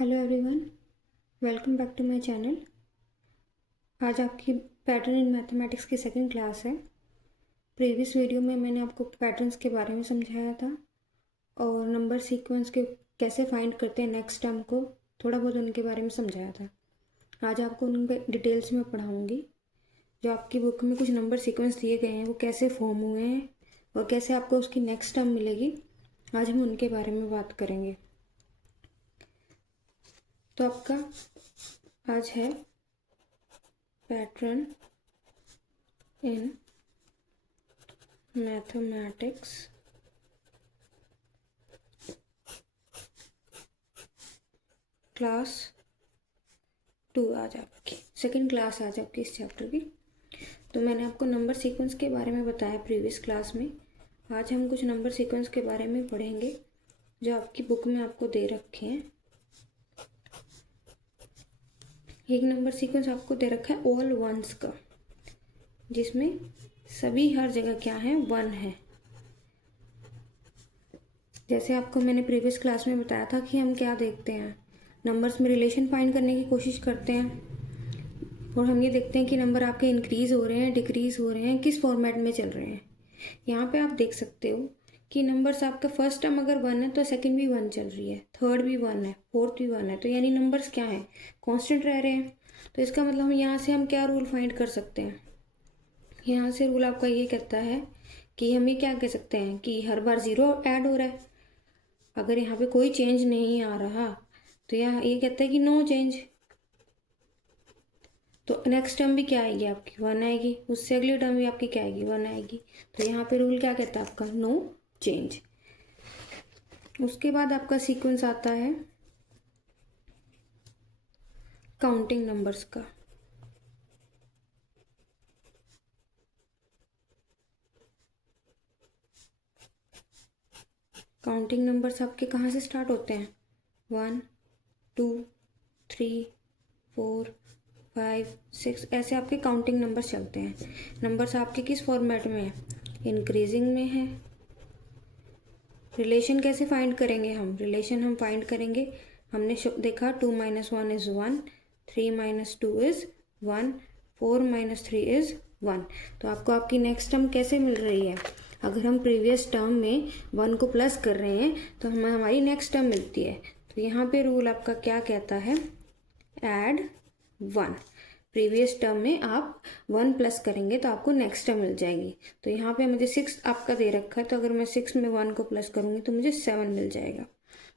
Hello everyone, welcome back to my channel. आज आपकी pattern in mathematics की second class है। प्रीवियस वीडियो में मैंने आपको पैटर्न्स के बारे में समझाया था और नंबर सीक्वेंस के कैसे फाइंड करते हैं नेक्स्ट टर्म को थोड़ा बहुत उनके बारे में समझाया था। आज आपको उन पर डिटेल्स में पढ़ाऊँगी। जो आपकी बुक में कुछ नंबर सीक्वेंस दिए गए हैं वो कैसे फॉर्म हुए हैं और कैसे आपको उसकी नेक्स्ट टर्म मिलेगी, आज हम उनके बारे में बात करेंगे। तो आपका आज है पैटर्न इन मैथमेटिक्स क्लास 2। आज आपकी सेकंड क्लास आज आपकी इस चैप्टर की। तो मैंने आपको नंबर सीक्वेंस के बारे में बताया प्रीवियस क्लास में। आज हम कुछ नंबर सीक्वेंस के बारे में पढ़ेंगे जो आपकी बुक में आपको दे रखे हैं। एक नंबर सीक्वेंस आपको दे रखा है ऑल वंस का, जिसमें सभी हर जगह क्या है, वन है। जैसे आपको मैंने प्रीवियस क्लास में बताया था कि हम क्या देखते हैं, नंबर्स में रिलेशन फाइंड करने की कोशिश करते हैं और हम ये देखते हैं कि नंबर आपके इंक्रीज़ हो रहे हैं, डिक्रीज़ हो रहे हैं, किस फॉर्मेट में चल रहे हैं। यहाँ पे आप देख सकते हो कि नंबर्स आपका फर्स्ट टर्म अगर 1 है तो सेकंड भी 1 चल रही है, थर्ड भी 1 है, फोर्थ भी 1 है। तो यानी नंबर्स क्या हैं, कांस्टेंट रह रहे हैं। तो इसका मतलब हम यहाँ से हम क्या रूल फाइंड कर सकते हैं। यहाँ से रूल आपका ये कहता है कि हम ये क्या कह सकते हैं कि हर बार 0 ऐड हो रहा है। अगर यहाँ पे कोई चेंज नहीं आ रहा तो यहाँ ये कहता है कि नो चेंज। तो नेक्स्ट टर्म भी क्या आएगी आपकी, 1 आएगी। उससे अगली टर्म भी आपकी क्या आएगी, 1 आएगी। तो यहाँ पे रूल क्या कहता है आपका, नो चेंज। उसके बाद आपका सीक्वेंस आता है काउंटिंग नंबर्स का। काउंटिंग नंबर्स आपके कहाँ से स्टार्ट होते हैं, 1 2 3 4 5 6, ऐसे आपके काउंटिंग नंबर्स चलते हैं। नंबर्स आपके किस फॉर्मेट में है, इंक्रीजिंग में है। रिलेशन कैसे फाइंड करेंगे हम, रिलेशन हम फाइंड करेंगे, हमने देखा 2 - 1 इज़ 1, 3 - 2 इज़ 1, 4 - 3 इज़ 1। तो आपको आपकी नेक्स्ट टर्म कैसे मिल रही है, अगर हम प्रीवियस टर्म में 1 को प्लस कर रहे हैं तो हमें हमारी नेक्स्ट टर्म मिलती है। तो यहाँ पे रूल आपका क्या कहता है, ऐड 1। प्रीवियस टर्म में आप 1 प्लस करेंगे तो आपको नेक्स्ट टर्म मिल जाएगी। तो यहाँ पे मुझे 6 आपका दे रखा है, तो अगर मैं 6 में 1 को प्लस करूँगी तो मुझे 7 मिल जाएगा।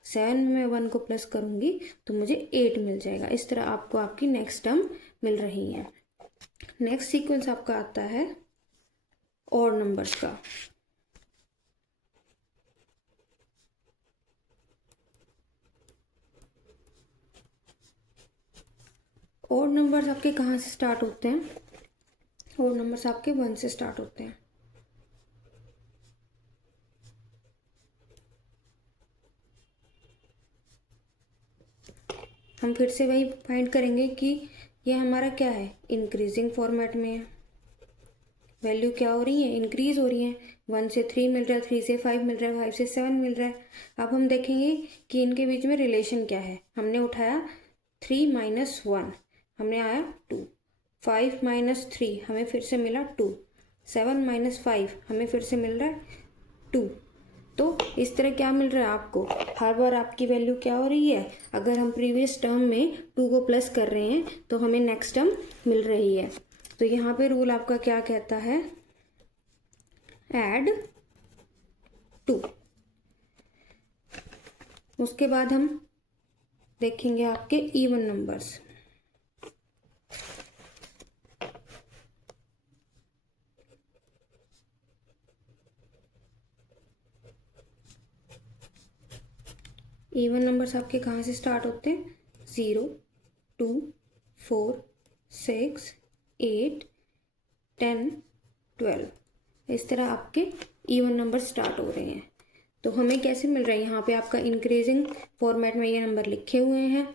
7 में मैं 1 को प्लस करूँगी तो मुझे 8 मिल जाएगा। इस तरह आपको आपकी नेक्स्ट टर्म मिल रही है। नेक्स्ट सीक्वेंस आपका आता है और नंबर्स का। और नंबर्स आपके कहाँ से स्टार्ट होते हैं, और नंबर्स आपके 1 से स्टार्ट होते हैं। हम फिर से वही फाइंड करेंगे कि ये हमारा क्या है, इंक्रीजिंग फॉर्मेट में है। वैल्यू क्या हो रही है, इंक्रीज हो रही है। 1 से 3 मिल रहा है, 3 से 5 मिल रहा है, 5 से 7 मिल रहा है। अब हम देखेंगे कि इनके बीच में रिलेशन क्या है। हमने उठाया 3 - 1, हमने आया 2, 5 - 3 हमें फिर से मिला 2, 7 - 5 हमें फिर से मिल रहा है 2। तो इस तरह क्या मिल रहा है आपको, हर बार आपकी वैल्यू क्या हो रही है, अगर हम प्रीवियस टर्म में 2 को प्लस कर रहे हैं तो हमें नेक्स्ट टर्म मिल रही है। तो यहाँ पे रूल आपका क्या कहता है, ऐड 2। उसके बाद हम देखेंगे आपके इवन नंबर्स। इवन नंबर्स आपके कहाँ से स्टार्ट होते हैं, 0 2 4 6 8 10 12, इस तरह आपके इवन नंबर स्टार्ट हो रहे हैं। तो हमें कैसे मिल रहा है, यहाँ पे आपका इंक्रीजिंग फॉर्मेट में ये नंबर लिखे हुए हैं।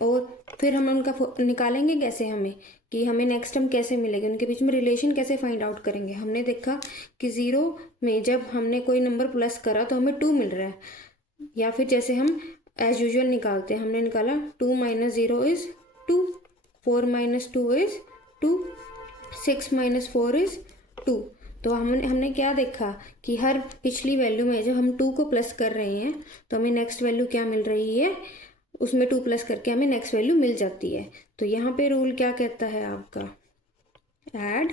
और फिर हम उनका निकालेंगे कैसे, हमें कि हमें नेक्स्ट टर्म कैसे मिलेगी, उनके बीच में रिलेशन कैसे फाइंड आउट करेंगे। हमने देखा कि 0 में जब हमने कोई नंबर प्लस करा तो हमें 2 मिल रहा है, या फिर जैसे हम एज यूजुअल निकालते हैं। हमने निकाला 2 - 0 इज़ 2, 4 - 2 इज़ 2, 6 - 4 इज़ 2। तो हमने क्या देखा कि हर पिछली वैल्यू में जब हम 2 को प्लस कर रहे हैं तो हमें नेक्स्ट वैल्यू क्या मिल रही है, उसमें 2 प्लस करके हमें नेक्स्ट वैल्यू मिल जाती है। तो यहाँ पे रूल क्या कहता है आपका, ऐड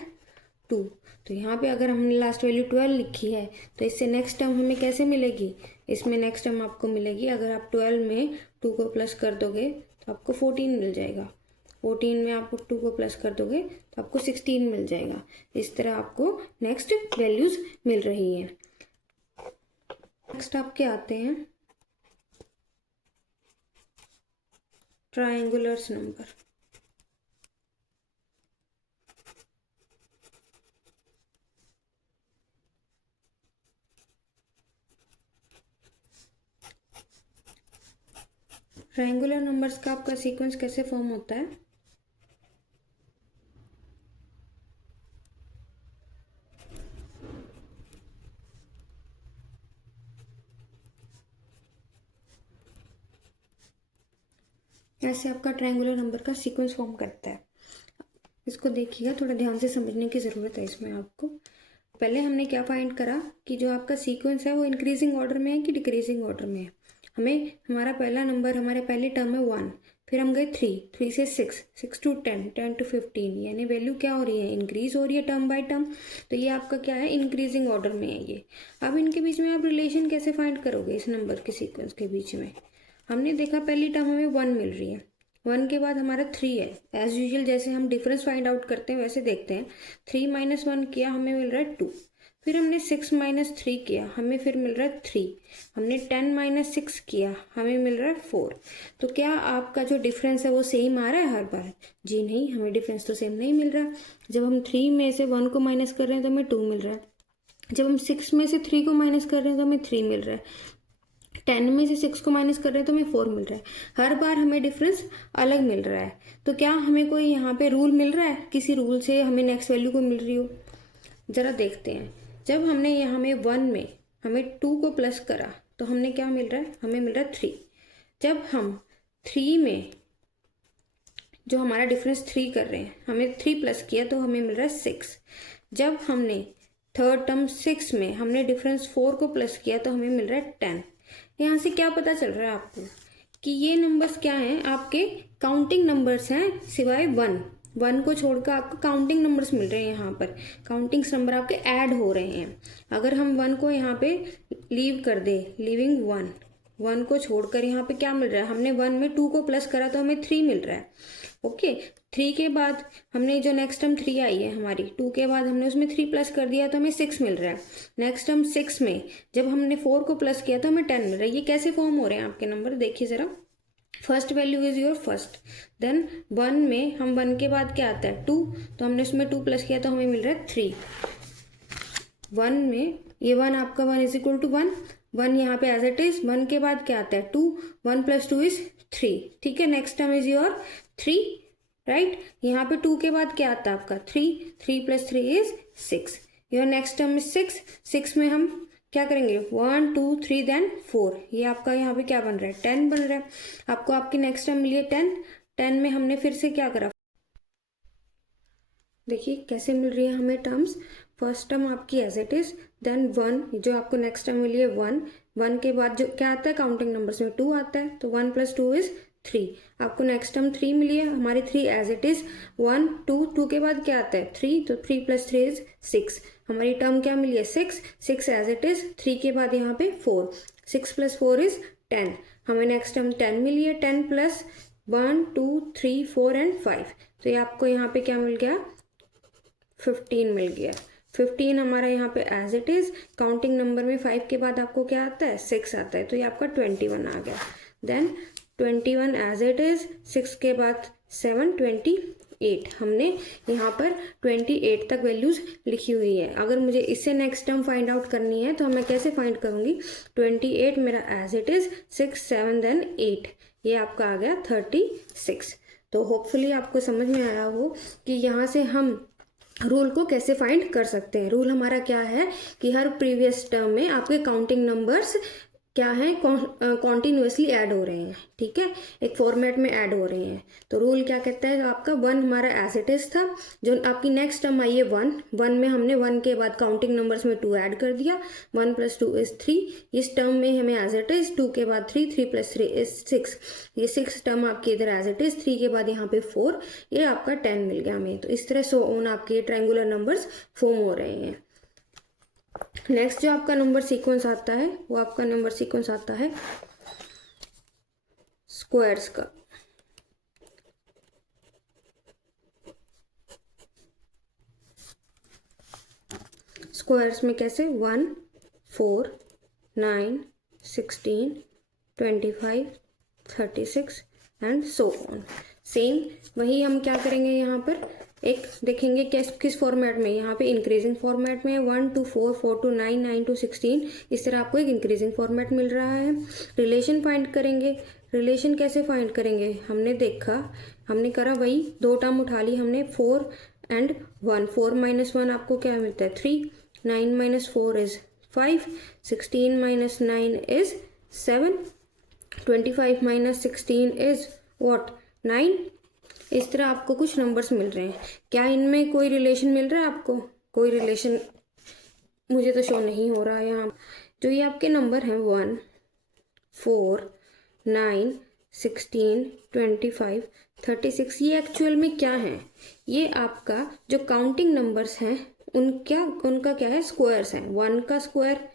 2। तो यहाँ पे अगर हमने लास्ट वैल्यू 12 लिखी है तो इससे नेक्स्ट टर्म हमें कैसे मिलेगी, इसमें नेक्स्ट टर्म आपको मिलेगी, अगर आप 12 में 2 को प्लस कर दोगे तो आपको 14 मिल जाएगा। 14 में आप 2 को प्लस कर दोगे तो आपको 16 मिल जाएगा। इस तरह आपको नेक्स्ट वैल्यूज मिल रही हैं। नेक्स्ट आपके आते हैं ट्रायंगुलर्स नंबर। ट्रायंगुलर नंबर्स का आपका सीक्वेंस कैसे फॉर्म होता है, ऐसे आपका ट्रायंगुलर नंबर का सीक्वेंस फॉर्म करता है। इसको देखिएगा, थोड़ा ध्यान से समझने की ज़रूरत है इसमें आपको। पहले हमने क्या फाइंड करा कि जो आपका सीक्वेंस है वो इंक्रीजिंग ऑर्डर में है कि डिक्रीजिंग ऑर्डर में है। हमें हमारा पहला नंबर, हमारे पहले टर्म में 1, फिर हम गए 3, 3 से 6, 6 to 10, 10 to 15, यानी वैल्यू क्या हो रही है, इंक्रीज हो रही है टर्म बाय टर्म। तो ये आपका क्या है, इंक्रीजिंग ऑर्डर में है ये। अब इनके बीच में आप रिलेशन कैसे फाइंड करोगे, इस नंबर के सीक्वेंस के बीच में। हमने देखा पहली टर्म हमें 1 मिल रही है, 1 के बाद हमारा 3 है। एज यूजुअल जैसे हम डिफरेंस फाइंड आउट करते हैं वैसे देखते हैं। 3 - 1 किया, हमें मिल रहा है 2। फिर हमने 6 - 3 किया, हमें फिर मिल रहा है 3। हमने 10 - 6 किया, हमें मिल रहा है 4। तो क्या आपका जो डिफरेंस है वो सेम आ रहा है हर बार? जी नहीं, हमें डिफरेंस तो सेम नहीं मिल रहा। जब हम 3 में से 1 को माइनस कर रहे हैं तो हमें 2 मिल रहा है। जब हम 6 में से 3 को माइनस कर रहे हैं तो हमें 3 मिल रहा है। 10 में से 6 को माइनस कर रहे हैं तो हमें 4 मिल रहा है। हर बार हमें डिफरेंस अलग मिल रहा है। तो क्या हमें कोई यहाँ पे रूल मिल रहा है, किसी रूल से हमें नेक्स्ट वैल्यू को मिल रही हो? ज़रा देखते हैं। जब हमने यहाँ में 1 में हमें 2 को प्लस करा तो हमने क्या मिल रहा है, हमें मिल रहा है 3। जब हम 3 में जो हमारा डिफरेंस 3 कर रहे हैं, हमें 3 प्लस किया तो हमें मिल रहा है 6। जब हमने थर्ड टर्म 6 में हमने डिफरेंस 4 को प्लस किया तो हमें मिल रहा है 10। यहाँ से क्या पता चल रहा है आपको कि ये नंबर्स क्या हैं, आपके काउंटिंग नंबर्स हैं, सिवाय 1 को छोड़कर आपको काउंटिंग नंबर्स मिल रहे हैं। यहाँ पर काउंटिंग्स नंबर आपके ऐड हो रहे हैं। अगर हम 1 को यहाँ पे लीव कर दे, लिविंग 1 को छोड़कर यहाँ पे क्या मिल रहा है, हमने 1 में 2 को प्लस करा तो हमें 3 मिल रहा है। ओके, 3 के बाद हमने जो नेक्स्ट टर्म 3 आई है हमारी, 2 के बाद हमने उसमें 3 प्लस कर दिया तो हमें 6 मिल रहा है। नेक्स्ट टर्म 6 में जब हमने 4 को प्लस किया तो हमें 10 मिल रहा है। ये कैसे फॉर्म हो रहे हैं आपके नंबर, देखिए ज़रा। First value is your first, then 1 में हम 1 के बाद क्या आता है 2, तो हमने उसमें 2 प्लस किया तो हमें मिल रहा है 3। 1 में ये 1 आपका 1 इज इक्वल टू 1 यहाँ पे एज इट इज। 1 के बाद क्या आता है 2, 1 + 2 इज 3। ठीक है, next term is your 3, right. यहाँ पे 2 के बाद क्या आता है आपका 3 + 3 is 6। Your next term is 6 में हम क्या करेंगे 1 2 3 देन 4। ये आपका यहाँ पे क्या बन रहा है 10 बन रहा है। आपको आपकी नेक्स्ट टर्म मिली है 10 में हमने फिर से क्या करा, देखिए कैसे मिल रही है हमें टर्म्स। फर्स्ट टर्म आपकी एज इट इज, देन 1 जो आपको नेक्स्ट टर्म मिली है 1 के बाद जो क्या आता है काउंटिंग नंबर्स में 2 आता है, तो 1 + 2 इज 3। आपको नेक्स्ट टर्म 3 मिली है, हमारी 3 एज इट इज। 1 2 के बाद क्या आता है 3, तो 3 + 3 इज 6। हमारी टर्म क्या मिली है 6 एज इट इज। 3 के बाद यहाँ पे 4, 6 + 4 इज 10। हमें नेक्स्ट टर्म 10 मिली है, 10 + 1 2 3 4 एंड 5। तो ये आपको यहाँ पे क्या मिल गया 15 मिल गया। 15 हमारा यहाँ पे as it is. Counting number में 5 के बाद आपको क्या आता है 6 आता है, तो ये आपका 21 आ गया। Then 21 as it is. 6 के बाद 7 28। हमने यहाँ पर 28 तक वैल्यूज लिखी हुई है। अगर मुझे इससे नेक्स्ट टर्म फाइंड आउट करनी है तो मैं कैसे फाइंड करूँगी, 28 मेरा एज इट इज, 6 7 देन 8, ये आपका आ गया 36। तो होपफुली आपको समझ में आया हो कि यहाँ से हम रूल को कैसे फाइंड कर सकते हैं। रूल हमारा क्या है कि हर प्रीवियस टर्म में आपके काउंटिंग नंबर्स क्या है, कॉन्टिन्यूसली ऐड हो रहे हैं, ठीक है, एक फॉर्मेट में ऐड हो रहे हैं। तो रूल क्या कहता है, आपका 1 हमारा एज इट इज था, जो आपकी नेक्स्ट टर्म आई है 1 में हमने 1 के बाद काउंटिंग नंबर्स में 2 ऐड कर दिया, 1 + 2 = 3। इस टर्म में हमें एज इट इज 2 के बाद 3, 3 + 3 = 6। ये 6 टर्म आपके इधर एज इट इज, 3 के बाद यहाँ पे 4, ये आपका 10 मिल गया हमें। तो इस तरह सो ऑन आपके ट्रायंगुलर नंबर्स फॉर्म हो रहे हैं। नेक्स्ट जो आपका नंबर सीक्वेंस आता है, वो आपका नंबर सीक्वेंस आता है स्क्वायर्स का। स्क्वायर्स में कैसे, 1, 4, 9, 16, 25, 36 एंड सो ऑन। सेम वही हम क्या करेंगे, यहाँ पर एक देखेंगे किस फॉर्मेट में, यहाँ पे इंक्रीजिंग फॉर्मेट में 1 to 4, 4 to 9, 9 to 16, इस तरह आपको एक इंक्रीजिंग फॉर्मेट मिल रहा है। रिलेशन फाइंड करेंगे, रिलेशन कैसे फाइंड करेंगे, हमने देखा, हमने करा वही, 2 टर्म उठा ली हमने, 4 and 1, 4 - 1 आपको क्या मिलता है 3, 9 - 4 is 5, 16 - 9 is 7, 25 - 16 is what 9। इस तरह आपको कुछ नंबर्स मिल रहे हैं। क्या इनमें कोई रिलेशन मिल रहा है आपको, कोई रिलेशन मुझे तो शो नहीं हो रहा है यहाँ। जो ये आपके नंबर हैं 1, 4, 9, 16, 25, 36, ये एक्चुअल में क्या है, ये आपका जो काउंटिंग नंबर्स हैं उनका क्या है, स्क्वायर्स हैं। 1 का स्क्वायर,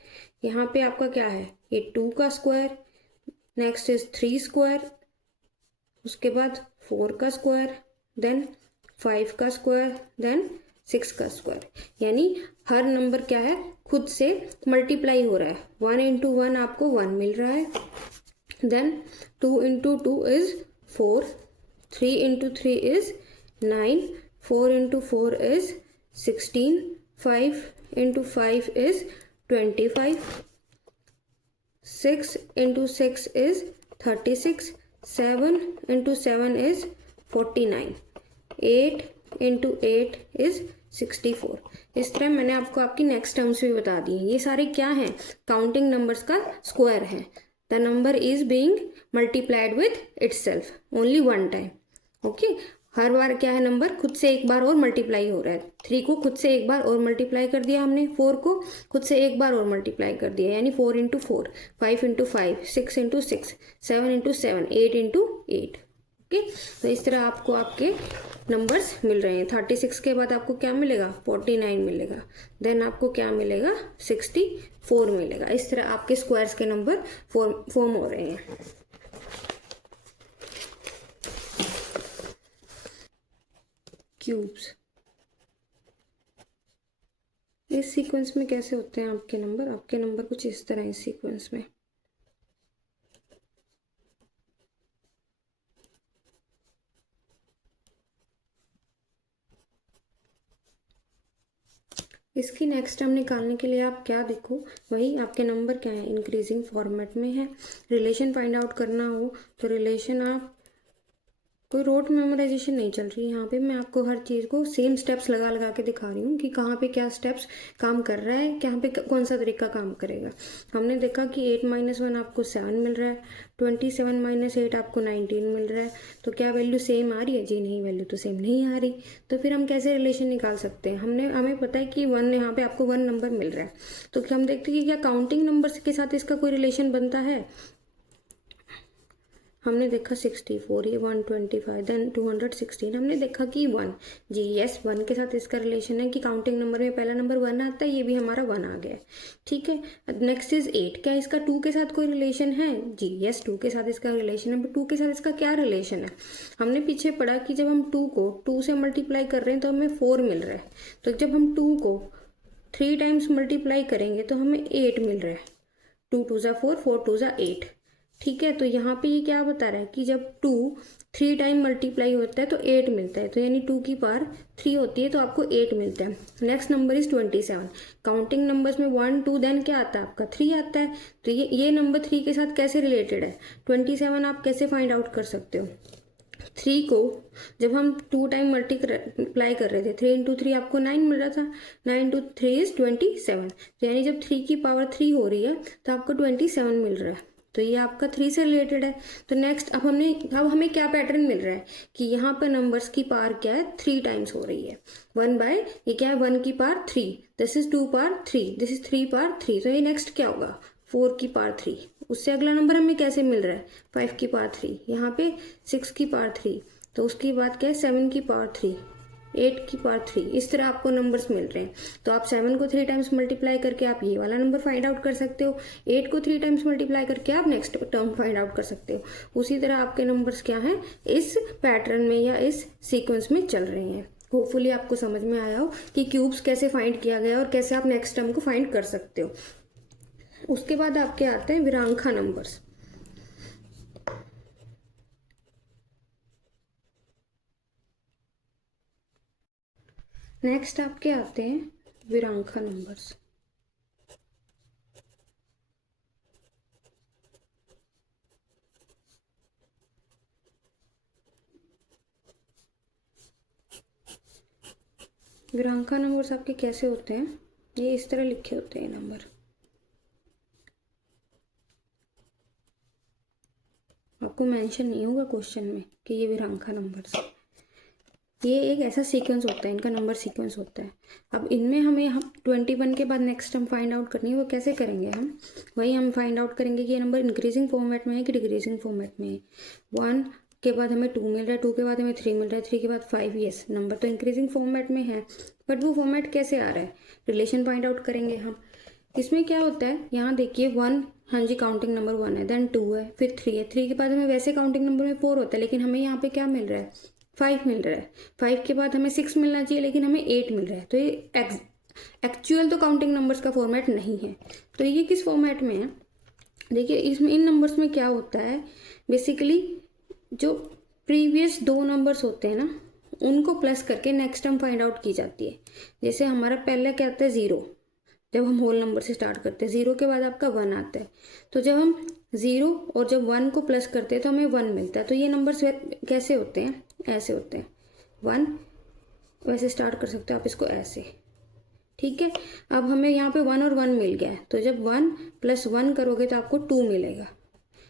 यहाँ पे आपका क्या है, ये 2 का स्क्वायर, नेक्स्ट इज 3 स्क्वायर, उसके बाद 4 का स्क्वायर, देन 5 का स्क्वायर, देन 6 का स्क्वायर। यानी हर नंबर क्या है, खुद से मल्टीप्लाई हो रहा है। 1 × 1 आपको 1 मिल रहा है, then 2 × 2 is 4, 3 × 3 is 9, 4 × 4 is 16, 5 × 5 is 25, 6 × 6 is 36, 7 × 7 is 49, 8 × 8 is 64। इस तरह मैंने आपको आपकी नेक्स्ट टर्म्स भी बता दी हैं। ये सारे क्या हैं, काउंटिंग नंबर्स का स्क्वायर है। The number is being multiplied with itself only 1 time. Okay, हर बार क्या है, नंबर खुद से एक बार और मल्टीप्लाई हो रहा है। 3 को खुद से एक बार और मल्टीप्लाई कर दिया हमने, 4 को खुद से एक बार और मल्टीप्लाई कर दिया, यानी 4 × 4, 5 × 5, 6 × 6, 7 × 7, 8 × 8। ओके, तो इस तरह आपको आपके नंबर्स मिल रहे हैं। 36 के बाद आपको क्या मिलेगा, 49 मिलेगा, देन आपको क्या मिलेगा, 64 मिलेगा। इस तरह आपके स्क्वायर्स के नंबर फॉर्म हो रहे हैं। क्यूब्स, इस सीक्वेंस में कैसे होते हैं आपके नंबर, आपके नंबर कुछ इस तरह इस सीक्वेंस में। इसकी नेक्स्ट टर्म निकालने के लिए आप क्या देखो, वही आपके नंबर क्या है, इंक्रीजिंग फॉर्मेट में है। रिलेशन फाइंड आउट करना हो तो रिलेशन आप, कोई रोट मेमोराइजेशन नहीं चल रही है यहाँ पे, मैं आपको हर चीज़ को सेम स्टेप्स लगा लगा के दिखा रही हूँ कि कहाँ पे क्या स्टेप्स काम कर रहा है, कहाँ पे कौन सा तरीका काम करेगा। हमने देखा कि 8 - 1 आपको 7 मिल रहा है, 27 - 8 आपको 19 मिल रहा है। तो क्या वैल्यू सेम आ रही है, जी नहीं, वैल्यू तो सेम नहीं आ रही। तो फिर हम कैसे रिलेशन निकाल सकते हैं, हमें पता है कि 1 यहाँ पे आपको 1 नंबर मिल रहा है, तो क्या हम देखते हैं कि क्या काउंटिंग नंबर के साथ इसका कोई रिलेशन बनता है। हमने देखा 64, ये 125, देन 216, हमने देखा कि 1, जी यस, 1 के साथ इसका रिलेशन है कि काउंटिंग नंबर में पहला नंबर 1 आता है, ये भी हमारा 1 आ गया है, ठीक है। नेक्स्ट इज 8, क्या इसका 2 के साथ कोई रिलेशन है, जी यस, 2 के साथ इसका रिलेशन है। बट 2 के साथ इसका क्या रिलेशन है, हमने पीछे पढ़ा कि जब हम 2 को 2 से मल्टीप्लाई कर रहे हैं तो हमें 4 मिल रहा है, तो जब हम 2 को 3 टाइम्स मल्टीप्लाई करेंगे तो हमें 8 मिल रहा है। 2 × 2 = 4, 4 × 2 = 8, ठीक है। तो यहाँ पे ये क्या बता रहा है कि जब 2 3 टाइम मल्टीप्लाई होता है तो 8 मिलता है, तो यानी 2 की पावर 3 होती है तो आपको 8 मिलता है। Next number is 27, counting numbers में 1 2 देन क्या आता है आपका 3 आता है, तो ये नंबर 3 के साथ कैसे रिलेटेड है, 27 आप कैसे फाइंड आउट कर सकते हो। 3 को जब हम 2 टाइम मल्टीप्लाई कर रहे थे, 3 इंटू 3 आपको 9 मिल रहा था, 9 इंटू 3 इज 27। तो यानी जब 3 की पावर 3 हो रही है तो आपको 27 मिल रहा है। तो ये आपका 3 से रिलेटेड है। तो नेक्स्ट अब हमें क्या पैटर्न मिल रहा है कि यहाँ पे नंबर्स की पावर क्या है, 3 टाइम्स हो रही है। 1 बाय ये क्या है, 1 की power 3, this is 2 power 3, this is 3 power 3। तो ये नेक्स्ट क्या होगा, 4 की पावर 3। उससे अगला नंबर हमें कैसे मिल रहा है, 5 की पावर 3, यहाँ पे 6 की पावर 3, तो उसकी बात क्या है, 7 की पावर 3, 8 की पावर 3। इस तरह आपको नंबर्स मिल रहे हैं। तो आप 7 को 3 टाइम्स मल्टीप्लाई करके आप ये वाला नंबर फाइंड आउट कर सकते हो, 8 को 3 टाइम्स मल्टीप्लाई करके आप नेक्स्ट टर्म फाइंड आउट कर सकते हो। उसी तरह आपके नंबर्स क्या हैं, इस पैटर्न में या इस सीक्वेंस में चल रहे हैं। होपफुली आपको समझ में आया हो कि क्यूब्स कैसे फाइंड किया गया और कैसे आप नेक्स्ट टर्म को फाइंड कर सकते हो। उसके बाद आपके आते हैं विरांखा नंबर्स। नेक्स्ट आपके आते हैं विरांखा नंबर्स। विरांखा नंबर्स आपके कैसे होते हैं, ये इस तरह लिखे होते हैं नंबर। आपको मेंशन नहीं होगा क्वेश्चन में कि ये विरांखा नंबर्स है। ये एक ऐसा सीक्वेंस होता है, इनका नंबर सीक्वेंस होता है। अब इनमें हम 21 के बाद नेक्स्ट हम फाइंड आउट करनी है, वो कैसे करेंगे, हम फाइंड आउट करेंगे कि ये नंबर इंक्रीजिंग फॉर्मेट में है कि डिक्रीजिंग फॉर्मेट में है। 1 के बाद हमें 2 मिल रहा है, 2 के बाद हमें 3 मिल रहा है, 3 के बाद 5। यस, नंबर तो इंक्रीजिंग फॉर्मेट में है, बट वो फॉर्मेट कैसे आ रहा है, रिलेशन फाइंड आउट करेंगे हम। इसमें क्या होता है, यहाँ देखिए 1, हाँ जी काउंटिंग नंबर 1 है, देन 2 है, फिर 3 है, 3 के बाद हमें वैसे काउंटिंग नंबर में 4 होता है, लेकिन हमें यहाँ पे क्या मिल रहा है, 5 मिल रहा है। 5 के बाद हमें 6 मिलना चाहिए, लेकिन हमें 8 मिल रहा है। तो ये एक्चुअल तो काउंटिंग नंबर्स का फॉर्मेट नहीं है। तो ये किस फॉर्मेट में है, देखिए इसमें इन नंबर्स में क्या होता है, बेसिकली जो प्रीवियस 2 नंबर्स होते हैं ना, उनको प्लस करके नेक्स्ट टर्म फाइंड आउट की जाती है। जैसे हमारा पहले क्या आता है, 0, जब हम होल नंबर से स्टार्ट करते हैं, 0 के बाद आपका 1 आता है। तो जब हम 0 और जब 1 को प्लस करते हैं तो हमें 1 मिलता है। तो ये नंबर्स कैसे होते हैं, ऐसे होते हैं। 1 वैसे स्टार्ट कर सकते हो आप इसको ऐसे, ठीक है। अब हमें यहाँ पे 1 और 1 मिल गया है, तो जब 1 + 1 करोगे तो आपको 2 मिलेगा।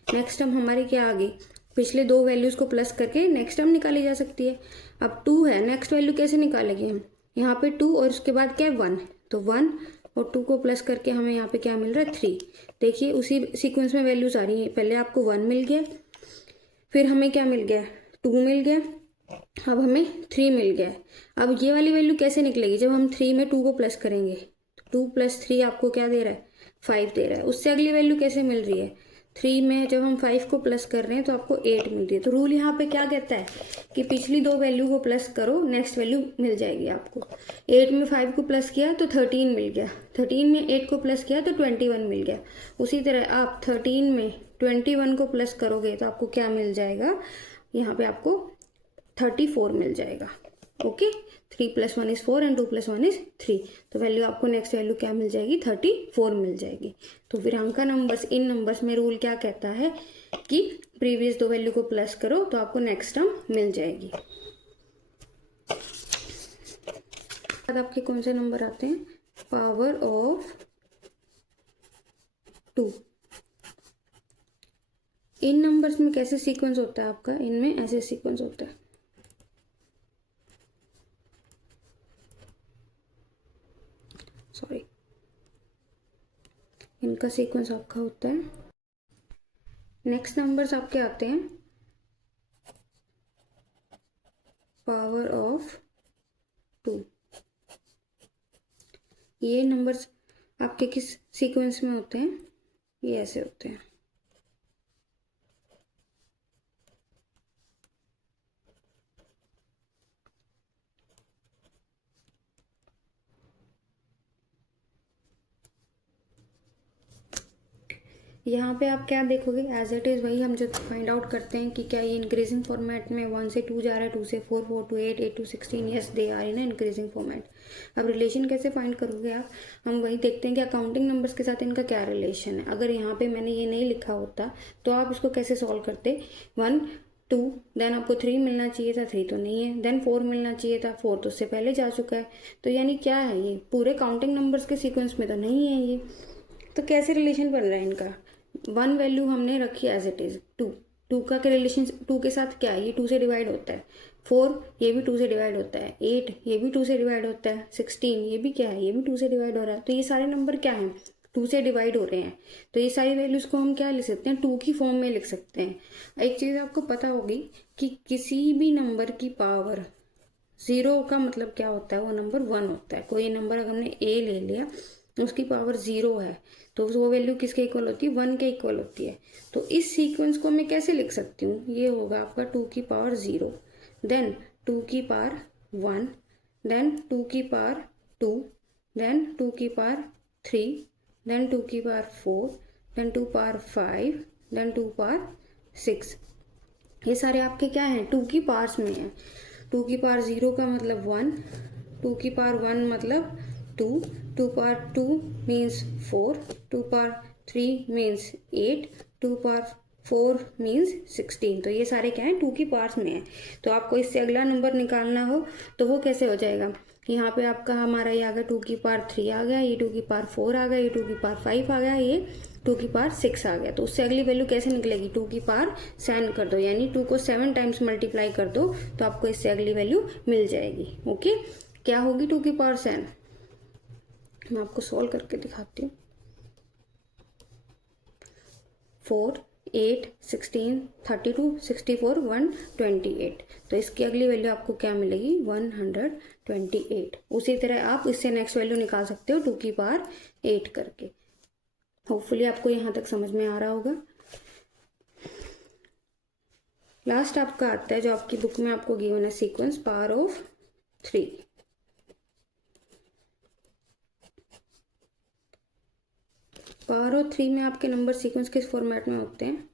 नेक्स्ट टर्म हमारी क्या आ गई, पिछले 2 वैल्यूज को प्लस करके नेक्स्ट टर्म निकाली जा सकती है। अब 2 है, नेक्स्ट वैल्यू कैसे निकालेंगे हम, यहाँ पे 2 और उसके बाद क्या है 1, तो 1 और 2 को प्लस करके हमें यहाँ पे क्या मिल रहा है, 3। देखिए उसी सीक्वेंस में वैल्यूज आ रही हैं, पहले आपको 1 मिल गया, फिर हमें क्या मिल गया, 2 मिल गया, अब हमें 3 मिल गया। अब ये वाली वैल्यू कैसे निकलेगी, जब हम 3 में 2 को प्लस करेंगे, 2 + 3 आपको क्या दे रहा है, 5 दे रहा है। उससे अगली वैल्यू कैसे मिल रही है, 3 में जब हम 5 को प्लस कर रहे हैं तो आपको 8 मिल रही है। तो रूल यहाँ पे क्या कहता है कि पिछली 2 वैल्यू को प्लस करो, नेक्स्ट वैल्यू मिल जाएगी आपको। 8 में 5 को प्लस किया तो 13 मिल गया, 13 में 8 को प्लस किया तो 21 मिल गया। उसी तरह आप 13 में 21 को प्लस करोगे तो आपको क्या मिल जाएगा, यहाँ पे आपको 34 मिल जाएगा। Okay, 3 + 1 = 4 and 2 + 1 = 3। तो वैल्यू आपको नेक्स्ट वैल्यू क्या मिल जाएगी, 34 मिल जाएगी। तो विरांखा नंबर्स, इन नंबर्स में रूल क्या कहता है कि प्रीवियस 2 वैल्यू को प्लस करो तो आपको नेक्स्ट टर्म मिल जाएगी। बाद आपके कौन से नंबर आते हैं, पावर ऑफ 2। इन नंबर्स में कैसे सीक्वेंस होता है आपका, इनमें ऐसे सीक्वेंस होता है। सॉरी, इनका सीक्वेंस आपका होता है। नेक्स्ट नंबर्स आपके आते हैं पावर ऑफ 2। ये नंबर्स आपके किस सीक्वेंस में होते हैं, ये ऐसे होते हैं। यहाँ पे आप क्या देखोगे, एज इट इज़ वही हम जो फाइंड आउट करते हैं कि क्या ये इंक्रीजिंग फॉर्मेट में 1 से 2 जा रहा है, 2 से 4, 4 to 8, 8 to 16। Yes, they are in increasing format. अब रिलेशन कैसे फाइंड करोगे आप, हम वही देखते हैं कि अकाउंटिंग नंबर्स के साथ इनका क्या रिलेशन है। अगर यहाँ पे मैंने ये नहीं लिखा होता तो आप इसको कैसे सॉल्व करते, 1 2, देन आपको 3 मिलना चाहिए था, 3 तो नहीं है, देन 4 मिलना चाहिए था, 4 तो उससे पहले जा चुका है। तो यानी क्या है, ये पूरे काउंटिंग नंबर्स के सीक्वेंस में तो नहीं है ये। तो कैसे रिलेशन बन रहा है इनका, 1 वैल्यू हमने रखी एज इट इज़, 2 का रिलेशन 2 के साथ क्या है, ये 2 से डिवाइड होता है, 4 ये भी 2 से डिवाइड होता है, 8 ये भी 2 से डिवाइड होता है, 16 ये भी क्या है, ये भी 2 से डिवाइड हो रहा है। तो ये सारे नंबर क्या हैं, 2 से डिवाइड हो रहे हैं। तो ये सारी वैल्यूज़ को हम क्या लिख सकते हैं, 2 की फॉर्म में लिख सकते हैं। एक चीज़ आपको पता होगी कि किसी भी नंबर की पावर 0 का मतलब क्या होता है, वो नंबर 1 होता है। कोई नंबर अगर हमने a ले लिया, उसकी पावर 0 है, तो वो वैल्यू किसके इक्वल होती है, 1 के इक्वल होती है। तो इस सीक्वेंस को मैं कैसे लिख सकती हूँ, ये होगा आपका 2 की पावर 0, देन 2 की पावर 1, देन 2 की पावर 2, देन 2 की पावर 3, देन 2 की power 4, then 2 power 5, then 2 power 6। ये सारे आपके क्या हैं, 2 की पावर्स में हैं। 2 की पावर 0 का मतलब 1, 2 की पावर 1 मतलब 2, 2 power 2 means 4, 2 power 3 means 8, 2 power 4 means 16। तो ये सारे क्या हैं, 2 की पावर्स में है। तो आपको इससे अगला नंबर निकालना हो तो वो कैसे हो जाएगा, यहाँ पे आपका हमारा ये आ गया 2 की पावर 3 आ गया, ये 2 की पावर 4 आ गया, ये 2 की पावर 5 आ गया, ये 2 की पावर 6 आ गया। तो उससे अगली वैल्यू कैसे निकलेगी, 2 की पावर 7 कर दो, यानी 2 को 7 टाइम्स मल्टीप्लाई कर दो तो आपको इससे अगली वैल्यू मिल जाएगी। ओके, क्या होगी 2 की पावर 7, मैं आपको सोल्व करके दिखाती हूँ। 4, 8, 16, 32, 64, 128। तो इसकी अगली वैल्यू आपको क्या मिलेगी, 128। उसी तरह आप इससे नेक्स्ट वैल्यू निकाल सकते हो 2 की पावर 8 करके। होपफुली आपको यहाँ तक समझ में आ रहा होगा। लास्ट आपका आता है जो आपकी बुक में आपको गिवन है sequence, power of 3। Power of 3 में आपके नंबर सीक्वेंस किस फॉर्मेट में होते हैं,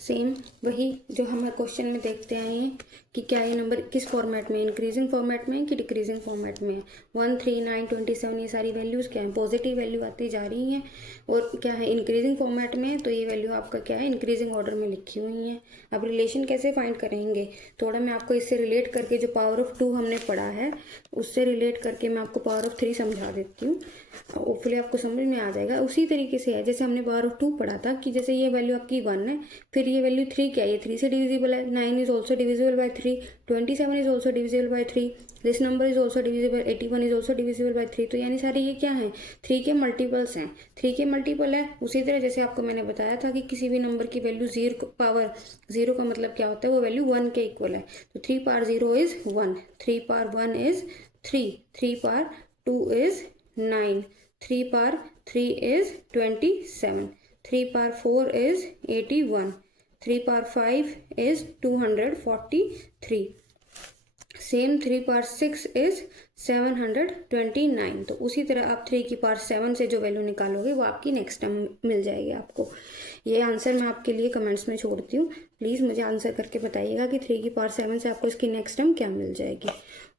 सेम वही जो हमारे क्वेश्चन में देखते आए हैं कि क्या ये नंबर किस फॉर्मेट में, इंक्रीजिंग फॉर्मेट में है कि डिक्रीजिंग फॉर्मेट में है। 1, 3, 9, 27 ये सारी वैल्यूज़ क्या है, पॉजिटिव वैल्यू आती जा रही हैं, और क्या है इंक्रीजिंग फॉर्मेट में, तो ये वैल्यू आपका क्या है, इंक्रीजिंग ऑर्डर में लिखी हुई है। अब रिलेशन कैसे फाइंड करेंगे, थोड़ा मैं आपको इससे रिलेट करके, जो पावर ऑफ 2 हमने पढ़ा है उससे रिलेट करके मैं आपको पावर ऑफ 3 समझा देती हूँ। होपफुली आपको समझ में आ जाएगा। उसी तरीके से है जैसे हमने पावर ऑफ 2 पढ़ा था कि जैसे ये वैल्यू आपकी 1 है, फिर ये वैल्यू 3 क्या है, ये 3 से डिविजिबल है, 9 is also divisible by 3, 27 is also divisible by 3, this number is also divisible, 81 is also divisible by 3। तो यानी सारे ये क्या है, 3 के मल्टीपल्स हैं, 3 के मल्टीपल है। उसी तरह जैसे आपको मैंने बताया था कि किसी भी नंबर की वैल्यू 0 पावर 0 का मतलब क्या होता है, वो वैल्यू 1 के इक्वल है। तो 3 power 0 is 1, 3 power 1 is 3, 3 power 2 is 9, 3 power 3 is 27, 3 power 4 is 81, 3 power 5 is 243, same 3 power 6 is 729। तो उसी तरह आप 3 की पावर 7 से जो वैल्यू निकालोगे वो आपकी नेक्स्ट टर्म मिल जाएगी आपको। ये आंसर मैं आपके लिए कमेंट्स में छोड़ती हूँ, प्लीज़ मुझे आंसर करके बताइएगा कि 3 की पावर 7 से आपको इसकी नेक्स्ट टर्म क्या मिल जाएगी।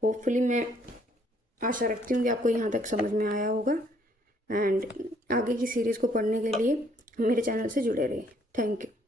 होपफुली मैं आशा रखती हूँ कि आपको यहाँ तक समझ में आया होगा, एंड आगे की सीरीज़ को पढ़ने के लिए मेरे चैनल से जुड़े रहिए। Thank you.